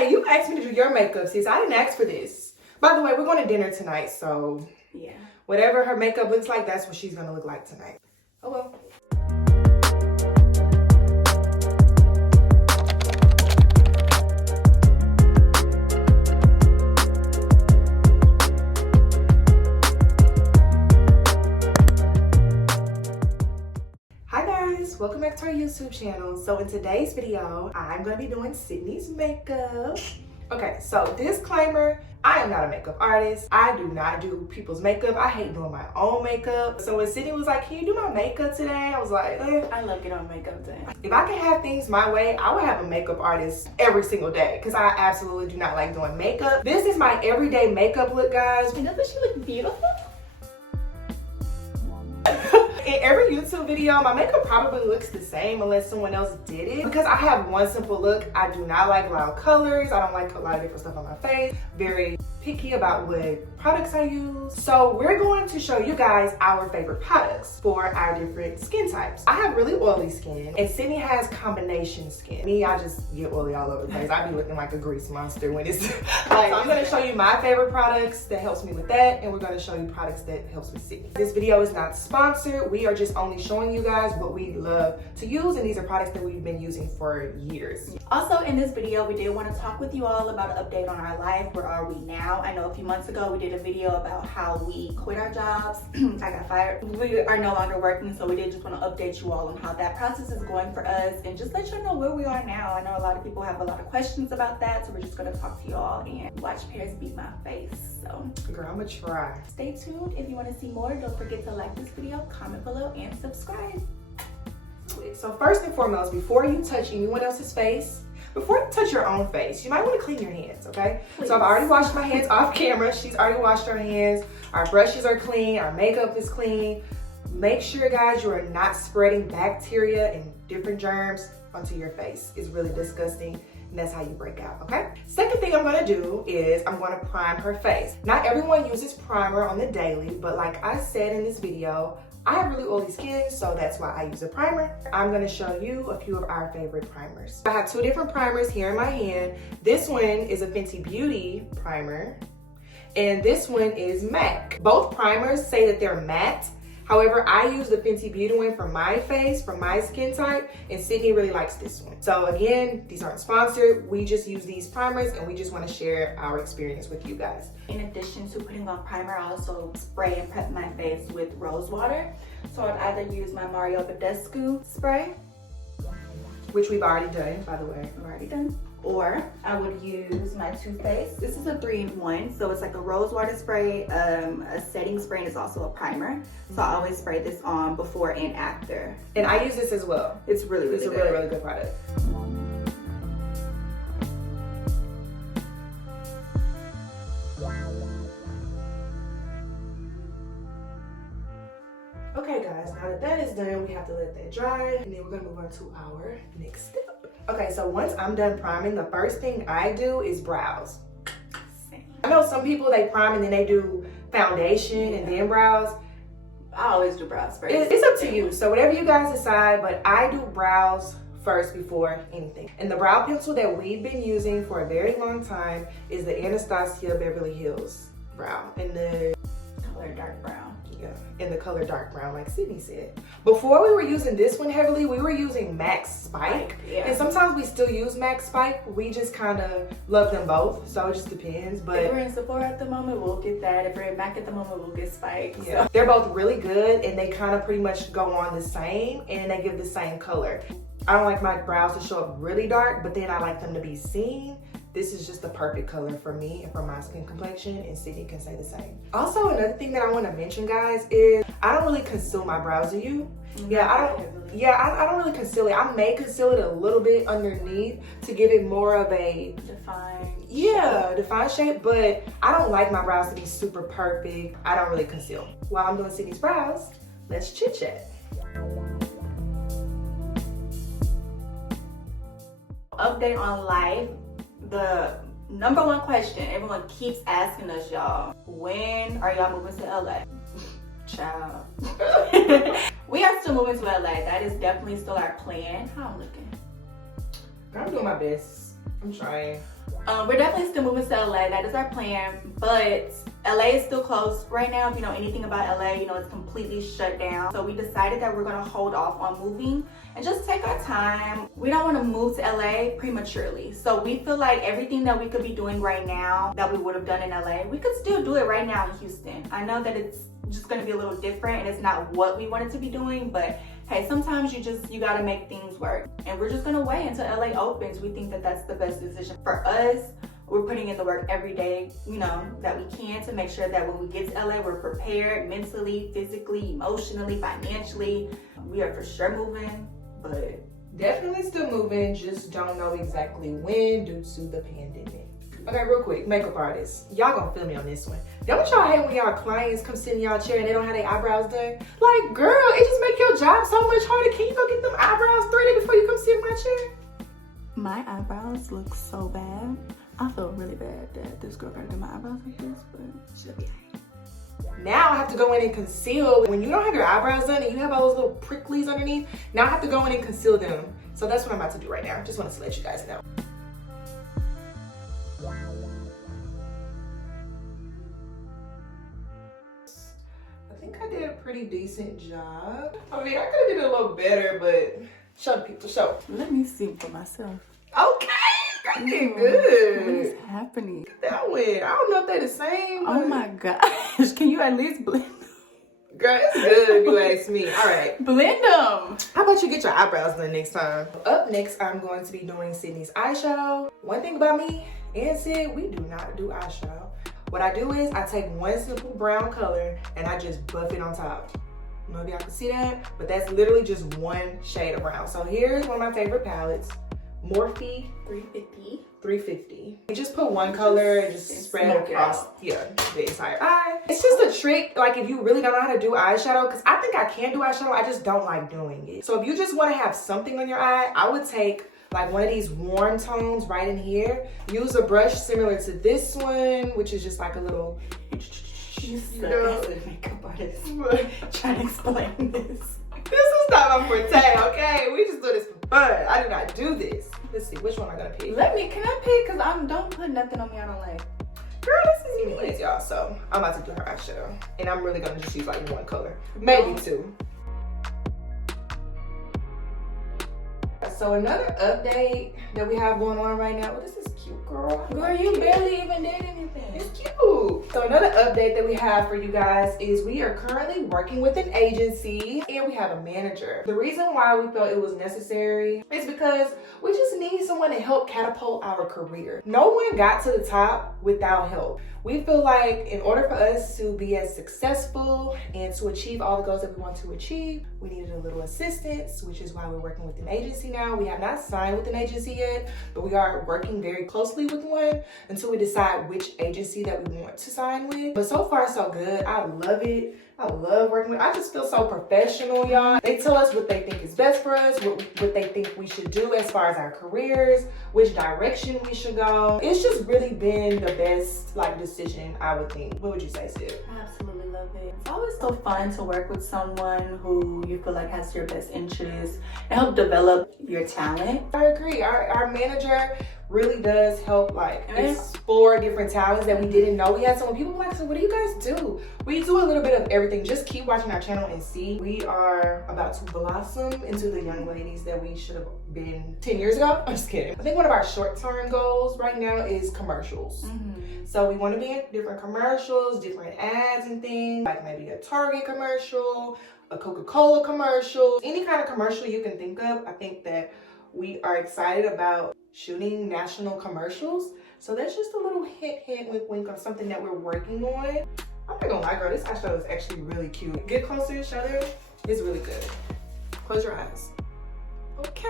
Hey, you asked me to do your makeup, sis. I didn't ask for this. By the way, we're going to dinner tonight, so yeah. Whatever her makeup looks like, that's what she's gonna look like tonight. Oh well. Hi guys, welcome back to our YouTube channel. So in today's video, I'm gonna be doing Sydney's makeup. Okay, so disclaimer, I am not a makeup artist. I do not do people's makeup. I hate doing my own makeup. So when Sydney was like, can you do my makeup today? I was like, I love getting on makeup today. If I could have things my way, I would have a makeup artist every single day because I absolutely do not like doing makeup. This is my everyday makeup look, guys. And doesn't she look beautiful? In every YouTube video, my makeup probably looks the same unless someone else did it. Because I have one simple look. I do not like loud colors. I don't like a lot of different stuff on my face. Very picky about what products I use. So we're going to show you guys our favorite products for our different skin types. I have really oily skin and Sydney has combination skin. Me, I just get oily all over the place. I be looking like a grease monster when it's like, so I'm gonna show you my favorite products that helps me with that, and we're gonna show you products that helps with Sydney. This video is not sponsored. We are just only showing you guys what we love to use, and these are products that we've been using for years. Also in this video, we did want to talk with you all about an update on our life. Where are we now? I know a few months ago we did a video about how we quit our jobs. I got fired. We are no longer working, so we did just want to update you all on how that process is going for us and just let you know where we are now. I know a lot of people have a lot of questions about that, so we're just going to talk to you all and watch Paris beat my face. So Girl, I'm gonna try. Stay tuned. If you want to see more, don't forget to like this video, comment below, and subscribe. So first and foremost, before you touch anyone else's face, before you touch your own face, you might want to clean your hands, okay? Please. So I've already washed my hands off camera. She's already washed her hands. Our brushes are clean. Our makeup is clean. Make sure, guys, you are not spreading bacteria and different germs onto your face. It's really disgusting, and that's how you break out, okay? Second thing I'm gonna do is I'm gonna prime her face. Not everyone uses primer on the daily, but like I said in this video, I have really oily skin, so that's why I use a primer. I'm gonna show you a few of our favorite primers. I have two different primers here in my hand. This one is a Fenty Beauty primer, and this one is MAC. Both primers say that they're matte. However, I use the Fenty Beauty one for my face, for my skin type, and Sydney really likes this one. So again, these aren't sponsored. We just use these primers and we just want to share our experience with you guys. In addition to putting on primer, I also spray and prep my face with rose water. So I'd either use my Mario Badescu spray, Which we've already done, by the way. I've already done, or I would use my Too Faced. This is a 3-in-1, so it's like a rose water spray, a setting spray, and it's also a primer. So I always spray this on before and after. And I use this as well. It's really, really It's a good. really, really good product. Okay guys, now that that is done, we have to let that dry, and then we're gonna move on to our next step. Okay, so once I'm done priming, the first thing I do is brows. Same. I know some people, they prime and then they do foundation and then brows. I always do brow spray. It's up to you, so whatever you guys decide, but I do brows first before anything. And the brow pencil that we've been using for a very long time is the Anastasia Beverly Hills brow in the Color dark brown. in the color dark brown, like Sydney said. Before we were using this one heavily, we were using MAC Spike. Yeah. And sometimes we still use MAC Spike. We just kind of love them both, so it just depends. But if we're in Sephora at the moment, we'll get that. If we're in MAC at the moment, we'll get Spike. yeah, they're both really good, and they kind of pretty much go on the same, and they give the same color. I don't like my brows to show up really dark, but then I like them to be seen. This is just the perfect color for me and for my skin complexion, and Sydney can say the same. Also, another thing that I want to mention, guys, is I don't really conceal my brows. Do you? Yeah, I don't really conceal it. I may conceal it a little bit underneath to give it more of a defined shape, but I don't like my brows to be super perfect. I don't really conceal. While I'm doing Sydney's brows, let's chit chat. Update on life. The number one question everyone keeps asking us, y'all, when are y'all moving to LA? Child. We are still moving to LA. That is definitely still our plan. How I'm looking? I'm doing my best. I'm trying. We're definitely still moving to LA. That is our plan, but LA is still closed right now. If you know anything about LA, you know it's completely shut down. So we decided that we're gonna hold off on moving and just take our time. We don't want to move to LA prematurely. So we feel like everything that we could be doing right now that we would have done in LA, we could still do it right now in Houston. I know that it's just gonna be a little different and it's not what we wanted to be doing, but hey, sometimes you gotta make things work. And we're just gonna wait until LA opens. We think that that's the best decision for us. We're putting in the work every day, you know, that we can to make sure that when we get to LA, we're prepared mentally, physically, emotionally, financially. We are for sure moving, but definitely still moving, just don't know exactly when due to the pandemic. Okay, real quick, makeup artists, y'all gonna feel me on this one. Don't y'all hate when y'all clients come sit in y'all chair and they don't have their eyebrows done? Like, girl, it just make your job so much harder. Can you go get them eyebrows threaded before you come sit in my chair? my eyebrows look so bad. I feel really bad that this girl gotta do my eyebrows like this, but she'll be alright. Now I have to go in and conceal. When you don't have your eyebrows done and you have all those little pricklies underneath, now I have to go in and conceal them. So that's what I'm about to do right now. Just wanted to let you guys know. I think I did a pretty decent job. I mean, I could have did it a little better, but show the people, show. Let me see for myself. Okay, I did good. What is happening? That one, I don't know if they're the same. Oh my gosh, can you at least blend them? Girl, it's good if you ask me. All right. Blend them. How about you get your eyebrows done next time? Up next, I'm going to be doing Sydney's eyeshadow. One thing about me and Sid, we do not do eyeshadow. What I do is I take one simple brown color and I just buff it on top. I don't know if y'all can see that, but that's literally just one shade of brown. So here's one of my favorite palettes, Morphe 350. You just put one color and just spread it across the entire eye. It's just a trick, like if you really don't know how to do eyeshadow, because I think I can do eyeshadow, I just don't like doing it. So if you just want to have something on your eye, I would take like one of these warm tones right in here. Use a brush similar to this one, which is just like a little, You know, makeup artist. Trying to explain this. This is not my forte, okay? We just do this for fun. I do not do this. Let's see, which one am I gonna pick? Can I pick? Cause don't put nothing on me I don't like. Girl, this is anyways, y'all. So I'm about to do her eyeshadow. And I'm really gonna just use like one color, maybe two. So another update that we have going on right now. Well, this is cute, girl. Girl, you barely even did anything. It's cute. So another update that we have for you guys is we are currently working with an agency and we have a manager. The reason why we felt it was necessary is because we just need someone to help catapult our career. No one got to the top without help. We feel like in order for us to be as successful and to achieve all the goals that we want to achieve, we needed a little assistance, which is why we're working with an agency now. We have not signed with an agency yet, but we are working very closely with one until we decide which agency that we want to sign with. But so far, so good. I love it. I love working with, I just feel so professional, y'all. They tell us what they think is best for us, what they think we should do as far as our careers, which direction we should go. It's just really been the best decision, I would think. What would you say, Sid? I absolutely love it. It's always so fun to work with someone who you feel like has your best interests and help develop your talent. I agree. Our manager really does help explore different talents that we didn't know we had. So when people were like, so what do you guys do? We do a little bit of everything. Just keep watching our channel and see. We are about to blossom into the young ladies that we should have been 10 years ago. I'm just kidding. I think one of our short-term goals right now is commercials. So we want to be in different commercials, different ads and things, like maybe a Target commercial, a Coca-Cola commercial, any kind of commercial you can think of. I think that we are excited about shooting national commercials. So that's just a little hint, wink of something that we're working on. I'm not gonna lie, girl, this eyeshadow is actually really cute. Get closer and show them. It's really good. Close your eyes. Okay,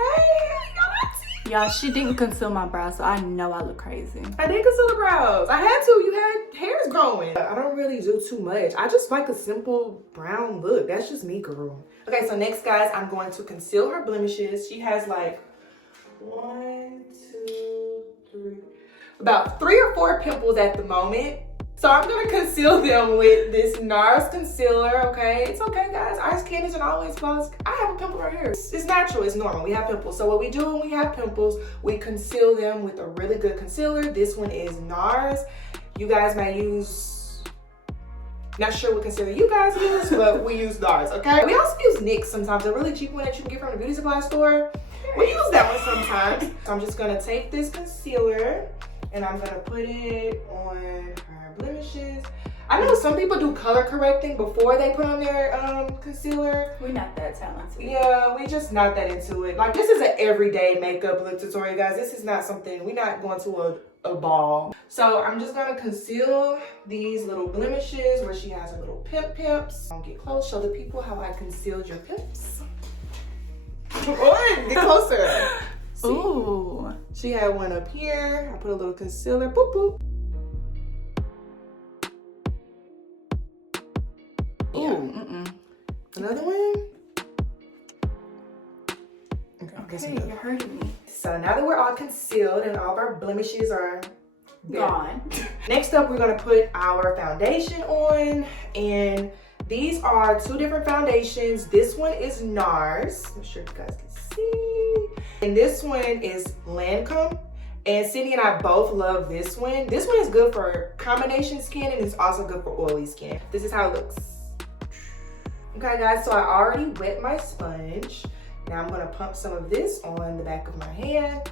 Y'all, she didn't conceal my brows, so I know I look crazy. I did conceal the brows. I had to. You had hairs growing. I don't really do too much. I just like a simple brown look. That's just me, girl. Okay, so next, guys, I'm going to conceal her blemishes. She has like 1, 2, 3, about 3 or 4 pimples at the moment. So I'm gonna conceal them with this NARS concealer, okay? It's okay, guys. Our skin isn't always flawless. I have a pimple right here. It's natural, it's normal. We have pimples. So what we do when we have pimples, we conceal them with a really good concealer. This one is NARS. You guys may use, not sure what concealer you guys use, but we use NARS, okay? We also use NYX sometimes, a really cheap one that you can get from the beauty supply store. We use that one sometimes. So I'm just gonna take this concealer and I'm gonna put it on her blemishes. I know some people do color correcting before they put on their concealer. We're not that talented. Yeah, we just not that into it. Like, this is an everyday makeup look tutorial, guys. This is not something, we're not going to a ball. So I'm just gonna conceal these little blemishes where she has her little pimps. Don't get close, show the people how I concealed your pimps. Come on, get closer. See? Ooh. She had one up here. I put a little concealer, boop, boop. Ooh, Another one. Okay, you're hurting me. So now that we're all concealed and all of our blemishes are Gone. Next up, we're gonna put our foundation on, and these are two different foundations. This one is NARS. I'm sure you guys can see. And this one is Lancome. And Sydney and I both love this one. This one is good for combination skin and it's also good for oily skin. This is how it looks. Okay guys, so I already wet my sponge. Now I'm gonna pump some of this on the back of my hand.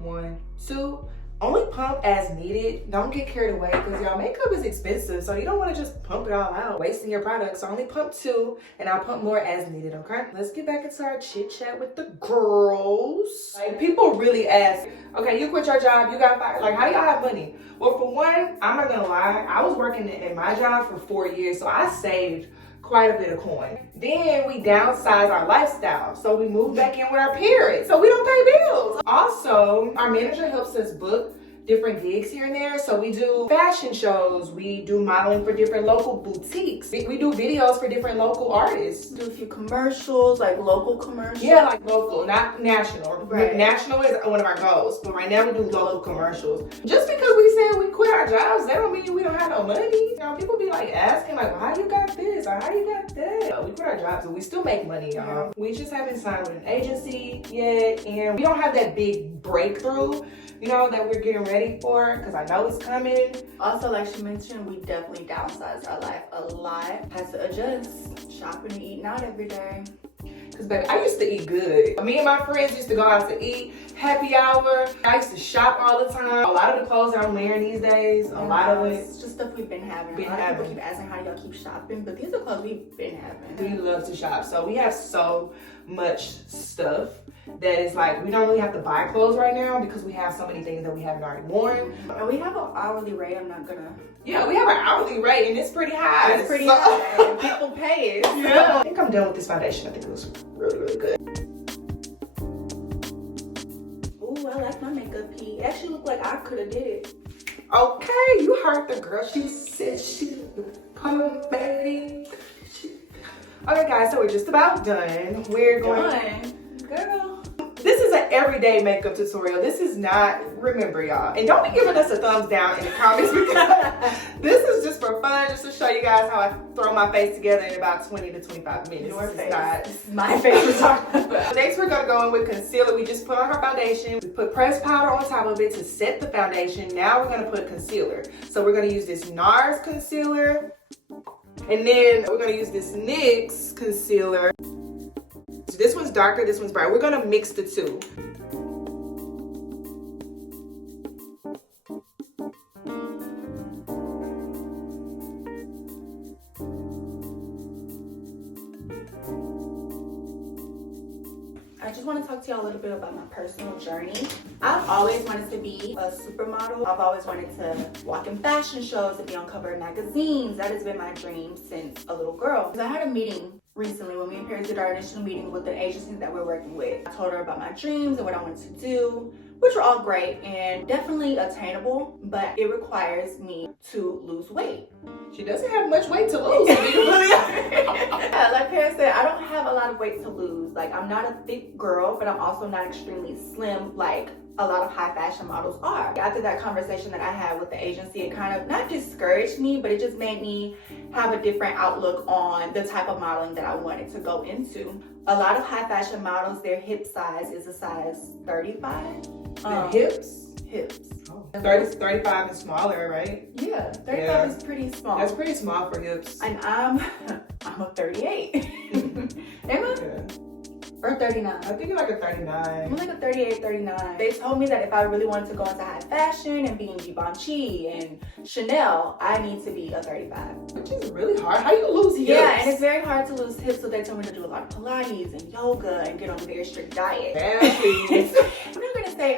1, 2. Only pump as needed. Don't get carried away because y'all makeup is expensive, so you don't want to just pump it all out, wasting your product. So only pump 2, and I'll pump more as needed, okay? Let's get back into our chit chat with the girls. Like, people really ask, okay, you quit your job, you got fired. Like, how do y'all have money? Well, for one, I'm not gonna lie, I was working in my job for 4 years, so I saved quite a bit of coin. Then we downsized our lifestyle. So we moved back in with our parents. So we don't pay bills. Also, our manager helps us book different gigs here and there. So we do fashion shows. We do modeling for different local boutiques. We do videos for different local artists. Do a few commercials, like local commercials. Yeah, like local, not national. Right. National is one of our goals, but right now we do local commercials. Just because we said we quit our jobs, that don't mean we don't have no money. You know, people be like asking, like, well, how you got this or how you got that? We quit our jobs, but we still make money, y'all. We just haven't signed with an agency yet, and we don't have that big breakthrough, you know, that we're getting ready for, because I know it's coming. Also, like she mentioned, we definitely downsized our life a lot. Had to adjust, shopping and eating out every day. Because, baby, I used to eat good. Me and my friends used to go out to eat, happy hour. I used to shop all the time. A lot of the clothes that I'm wearing these days, a lot of it. It's just stuff we've been having. People keep asking how do y'all keep shopping, but these are clothes we've been having. We love to shop. So we have so much stuff that it's like we don't really have to buy clothes right now because we have so many things that we haven't already worn. And we have an hourly rate. I'm not gonna. Yeah, we have an hourly rate and it's pretty high. It's pretty high. And people pay it. Yeah. I think I'm done with this foundation. I think it looks really, really good. Ooh, I like my makeup P. It actually looked like I could have did it. Okay, you heard the girl. She said she was coming. Okay, guys, so we're just about done. We're going. Done. Girl. This is an everyday makeup tutorial. This is not, remember y'all, and don't be giving us a thumbs down in the comments because this is just for fun, just to show you guys how I throw my face together in about 20 to 25 minutes. Your This is face. not- This is my face we're talking about. Next, we're gonna go in with concealer. We just put on our foundation. We put pressed powder on top of it to set the foundation. Now we're gonna put concealer. So we're gonna use this NARS concealer, and then we're gonna use this NYX concealer. So this one's darker, this one's bright. We're gonna mix the two. I just want to talk to y'all a little bit about my personal journey. I've always wanted to be a supermodel. I've always wanted to walk in fashion shows and be on cover of magazines. That has been my dream since a little girl. I had a meeting recently when me and Paris did our initial meeting with the agency that we're working with. I told her about my dreams and what I wanted to do, which were all great and definitely attainable, but it requires me to lose weight. She doesn't have much weight to lose. To be completely honest. Yeah, like Paris said, I don't have a lot of weight to lose. Like, I'm not a thick girl, but I'm also not extremely slim like a lot of high fashion models are. After that conversation that I had with the agency, it kind of not discouraged me, but it just made me have a different outlook on the type of modeling that I wanted to go into. A lot of high fashion models, their hip size is a size 35. Hips? Hips. Oh. 30, 35 and smaller, right? Yeah, 35 is pretty small. That's pretty small for hips. And I'm a 38. Am I? Yeah. Or 39. I think you're like a 39. I'm like a 38, 39. They told me that if I really wanted to go into high fashion and be in Givenchy and Chanel, I need to be a 35. Which is really hard. How you lose hips? Yeah, and it's very hard to lose hips, so they told me to do a lot of Pilates and yoga and get on a very strict diet. Damn, please. I'm not gonna say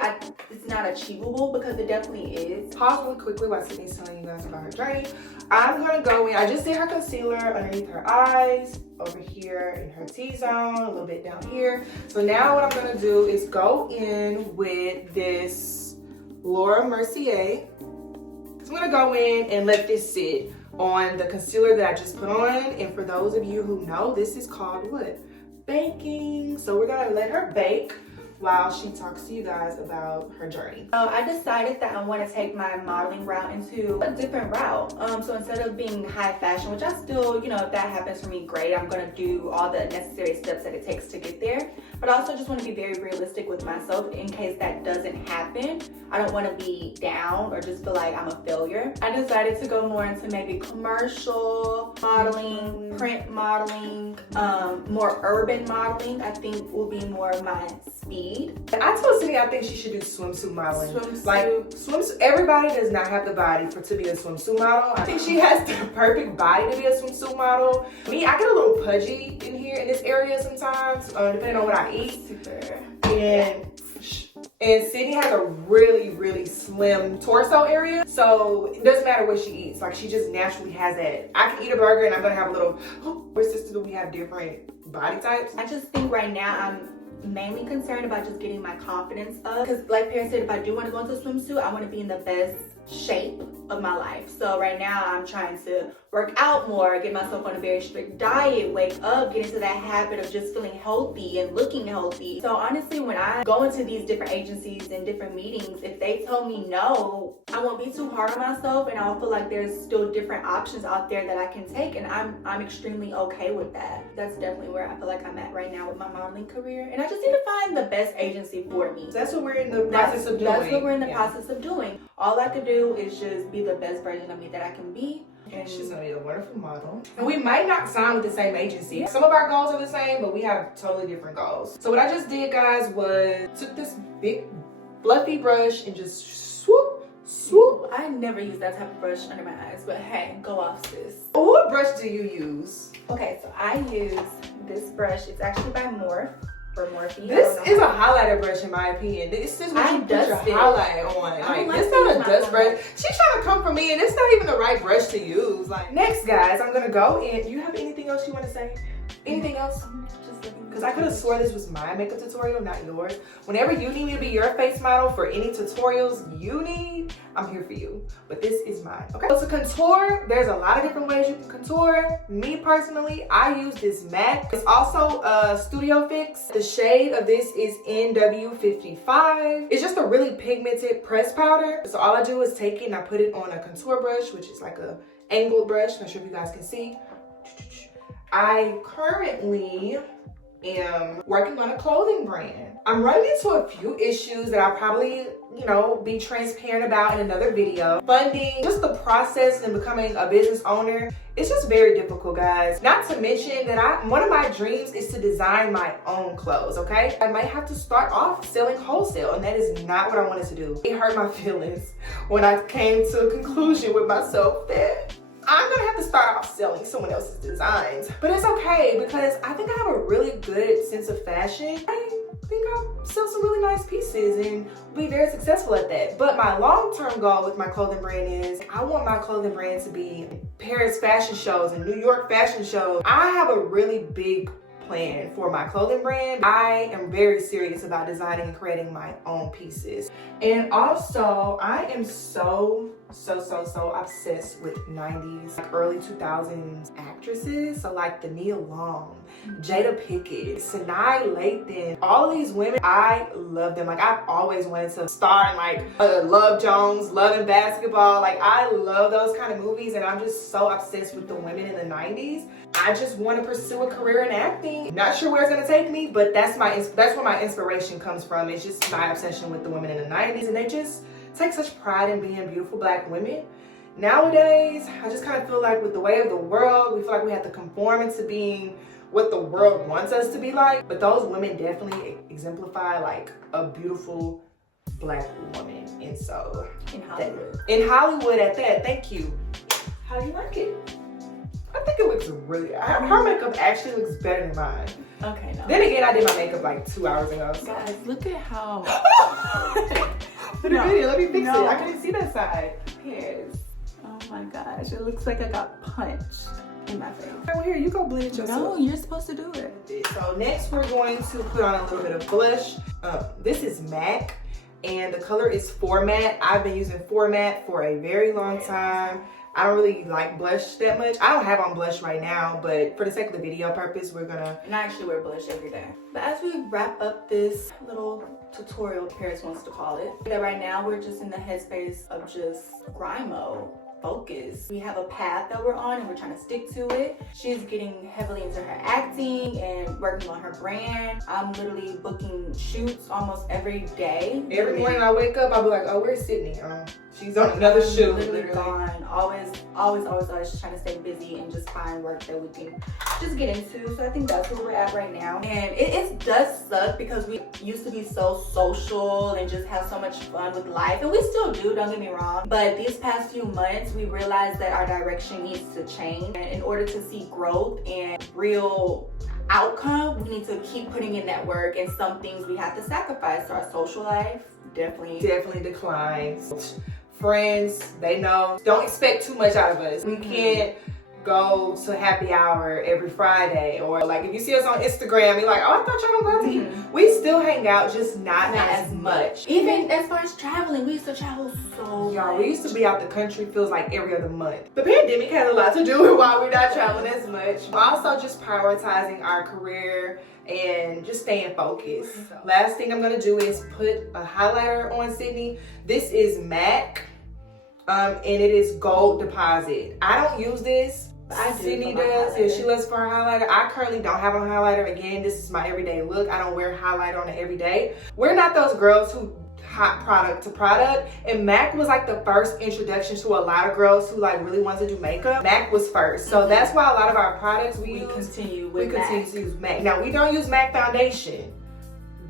it's not achievable, because it definitely is. Pause really quickly while Sydney's telling you guys about her journey. I'm gonna go in. I just did her concealer underneath her eyes, over here in her T-zone, a little bit down here. So now what I'm gonna do is go in with this Laura Mercier. So I'm gonna go in and let this sit on the concealer that I just put on. And for those of you who know, this is called what? Baking. So we're gonna let her bake while she talks to you guys about her journey. So I decided that I want to take my modeling route into a different route. So instead of being high fashion, which I still, you know, if that happens for me, great. I'm going to do all the necessary steps that it takes to get there. But I also just want to be very realistic with myself in case that doesn't happen. I don't want to be down or just feel like I'm a failure. I decided to go more into maybe commercial modeling, print modeling, more urban modeling. I think will be more of my speed. I told Sydney I think she should do swimsuit modeling. Swimsuit. Like swimsuit, everybody does not have the body to be a swimsuit model. I think she has the perfect body to be a swimsuit model. Me, I get a little pudgy in here in this area sometimes, depending on what I eat. Super. And Sydney has a really, really slim torso area. So it doesn't matter what she eats. Like she just naturally has that. I can eat a burger and I'm gonna have a little, we're sisters, but we have different body types. I just think right now I'm mainly concerned about just getting my confidence up, because like Paris said, if I do want to go into a swimsuit, I want to be in the best shape of my life. So right now I'm trying to work out more, get myself on a very strict diet, wake up, get into that habit of just feeling healthy and looking healthy. So honestly, when I go into these different agencies and different meetings, if they tell me no, I won't be too hard on myself, and I'll feel like there's still different options out there that I can take, and I'm extremely okay with that. That's definitely where I feel like I'm at right now with my modeling career, and I just need to find the best agency for me. That's what we're in the process of doing. That's what we're in the process of doing. All I could do is just be the best version of me that I can be. And she's gonna be a wonderful model. And we might not sign with the same agency. Some of our goals are the same, but we have totally different goals. So what I just did, guys, was took this big fluffy brush and just swoop, swoop. I never use that type of brush under my eyes, but hey, go off, sis. What brush do you use? Okay, so I use this brush. It's actually by Morphe. For Morphe. This is a highlighter brush in my opinion. This is what you put your highlight on. Like, this not a dust brush. She's trying to come for me and it's not even the right brush to use. Like, next, guys, I'm gonna go in. Do you have anything else you want to say? Anything else? Because I could have swore this was my makeup tutorial, not yours. Whenever you need me to be your face model for any tutorials you need, I'm here for you. But this is mine, okay? So to contour, there's a lot of different ways you can contour. Me personally, I use this MAC. It's also a Studio Fix. The shade of this is NW55. It's just a really pigmented pressed powder. So all I do is take it and I put it on a contour brush, which is like a angled brush. Not sure if you guys can see. I currently am working on a clothing brand. I'm running into a few issues that I'll probably, you know, be transparent about in another video. Funding, just the process and becoming a business owner, it's just very difficult, guys. Not to mention that one of my dreams is to design my own clothes, okay? I might have to start off selling wholesale, and that is not what I wanted to do. It hurt my feelings when I came to a conclusion with myself that I'm gonna have to start off selling someone else's designs. But it's okay because I think I have a really good sense of fashion. I think I'll sell some really nice pieces and be very successful at that. But my long-term goal with my clothing brand is I want my clothing brand to be Paris fashion shows and New York fashion shows. I have a really big plan for my clothing brand. I am very serious about designing and creating my own pieces. And also, I am so obsessed with 90s, like early 2000s actresses. So like the Nia Long, Jada Pinkett, Sanaa Lathan, all of these women, I love them. Like I've always wanted to star in like Love Jones, Love and Basketball. Like I love those kind of movies, and I'm just so obsessed with the women in the 90s. I just want to pursue a career in acting. Not sure where it's gonna take me, but that's where my inspiration comes from. It's just my obsession with the women in the 90s, and they just take such pride in being beautiful Black women. Nowadays, I just kind of feel like with the way of the world, we feel like we have to conform into being what the world wants us to be like. But those women definitely exemplify like a beautiful Black woman. And so in Hollywood at that. Thank you. How do you like it? I think it looks really, her makeup actually looks better than mine. Okay, no. Then again, I did my makeup like 2 hours ago. So. Guys, look at how. For the video, let me fix it. I couldn't see that side. Yes. Oh my gosh, it looks like I got punched in my face. Well, here, you go blend it yourself. No, you're supposed to do it. So next, we're going to put on a little bit of blush. This is MAC, and the color is Format. I've been using Format for a very long time. I don't really like blush that much. I don't have on blush right now, but for the sake of the video purpose, we're gonna... And I actually wear blush every day. But as we wrap up this little tutorial, Paris wants to call it, that right now we're just in the headspace of just grind mode. Focus. We have a path that we're on and we're trying to stick to it. She's getting heavily into her acting and working on her brand. I'm literally booking shoots almost every day. Every morning I wake up, I'll be like, oh, where's Sydney? She's on another shoot. Literally gone. Always just trying to stay busy and just find work that we can just get into. So I think that's where we're at right now. And it does suck because we used to be so social and just have so much fun with life. And we still do, don't get me wrong. But these past few months, we realized that our direction needs to change. And in order to see growth and real outcome, we need to keep putting in that work. And some things we have to sacrifice. So our social life definitely declines. Friends, they know. Don't expect too much out of us. We can't go to happy hour every Friday, or like if you see us on Instagram, you're like, oh, I thought y'all don't go to eat. We still hang out, just not as much. Even as far as traveling, we used to travel so much. We used to be out the country, feels like every other month. The pandemic had a lot to do with why we're not traveling as much. Also just prioritizing our career and just staying focused. Last thing I'm gonna do is put a highlighter on Sydney. This is MAC, and it is Gold Deposit. I don't use this. Sydney does. Yeah, she loves for her highlighter. I currently don't have a highlighter. Again, this is my everyday look. I don't wear highlighter on it every day. We're not those girls who hot product to product, and MAC was like the first introduction to a lot of girls who like really wanted to do makeup. MAC was first, so that's why a lot of our products we continue to use MAC. Now we don't use MAC foundation.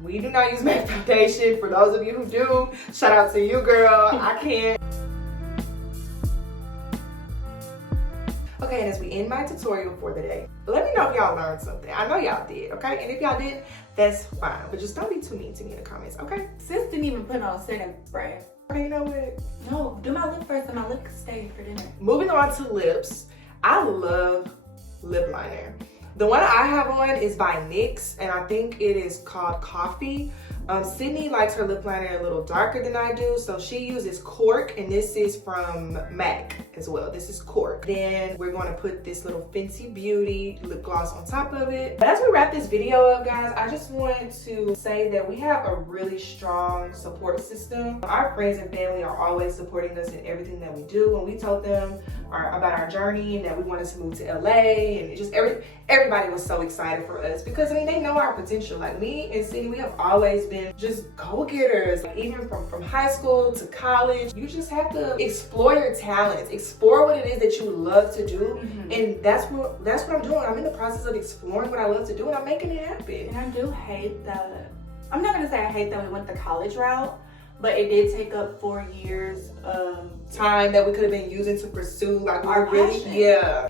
We do not use MAC foundation. For those of you who do, shout out to you, girl. I can't. Okay, and as we end my tutorial for the day, let me know if y'all learned something. I know y'all did, okay? And if y'all did, that's fine. But just don't be too mean to me in the comments, okay? Sis didn't even put on setting spray. Okay, you know what? No, do my lip first and my lip stay for dinner. Moving on to lips. I love lip liner. The one I have on is by NYX, and I think it is called Coffee. Sydney likes her lip liner a little darker than I do, so she uses Cork, and this is from MAC as well. This is Cork. Then we're going to put this little Fenty Beauty lip gloss on top of it. But as we wrap this video up, guys, I just wanted to say that we have a really strong support system. Our friends and family are always supporting us in everything that we do. When we told them about our journey and that we wanted to move to LA, and it just everybody was so excited for us because I mean they know our potential. Like me and Sydney, we have always been just go-getters. Like, even from high school to college, you just have to explore your talents, explore what it is that you love to do, and that's what I'm doing. I'm in the process of exploring what I love to do, and I'm making it happen. And I do hate that. I'm not gonna say I hate that we went the college route, but it did take up 4 years of time that we could have been using to pursue like our passion.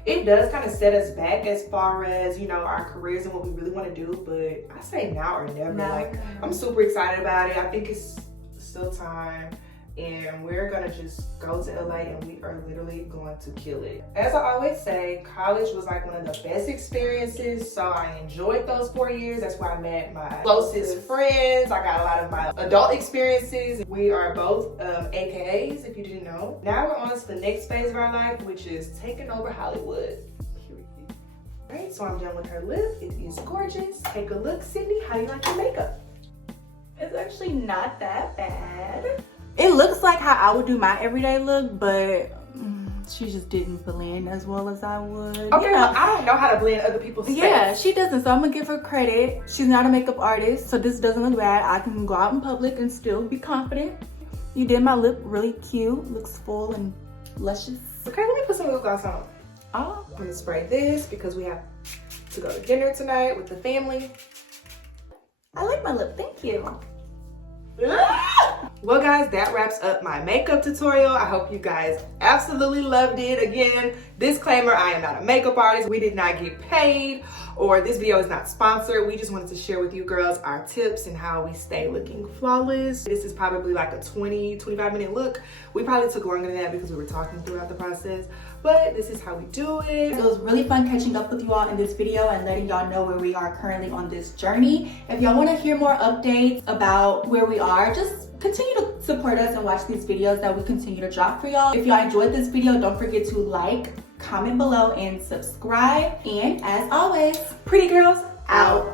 It does kind of set us back as far as, you know, our careers and what we really want to do, but I say now or never. I'm super excited about it. I think it's still time and we're gonna just go to LA and we are literally going to kill it. As I always say, college was like one of the best experiences, so I enjoyed those 4 years. That's where I met my closest friends. I got a lot of my adult experiences. We are both AKAs, if you didn't know. Now we're on to the next phase of our life, which is taking over Hollywood. Alright, so I'm done with her lip. It is gorgeous. Take a look, Sydney. How do you like your makeup? It's actually not that bad. It looks like how I would do my everyday look, but she just didn't blend as well as I would. Okay, well, I don't know how to blend other people's face. Yeah, she doesn't, so I'm gonna give her credit. She's not a makeup artist, so this doesn't look bad. I can go out in public and still be confident. You did my lip really cute. Looks full and luscious. Okay, let me put some lip gloss on. Oh. I'm gonna spray this because we have to go to dinner tonight with the family. I like my lip, thank you. Well guys, that wraps up my makeup tutorial. I hope you guys absolutely loved it. Again, disclaimer, I am not a makeup artist. We did not get paid, or this video is not sponsored. We just wanted to share with you girls our tips and how we stay looking flawless. This is probably like a 20-25 minute look. We probably took longer than that because we were talking throughout the process, but this is how we do it. So it was really fun catching up with you all in this video and letting y'all know where we are currently on this journey. If y'all want to hear more updates about where we are, just continue to support us and watch these videos that we continue to drop for y'all. If y'all enjoyed this video, don't forget to like, comment below, and subscribe. And as always, pretty girls out.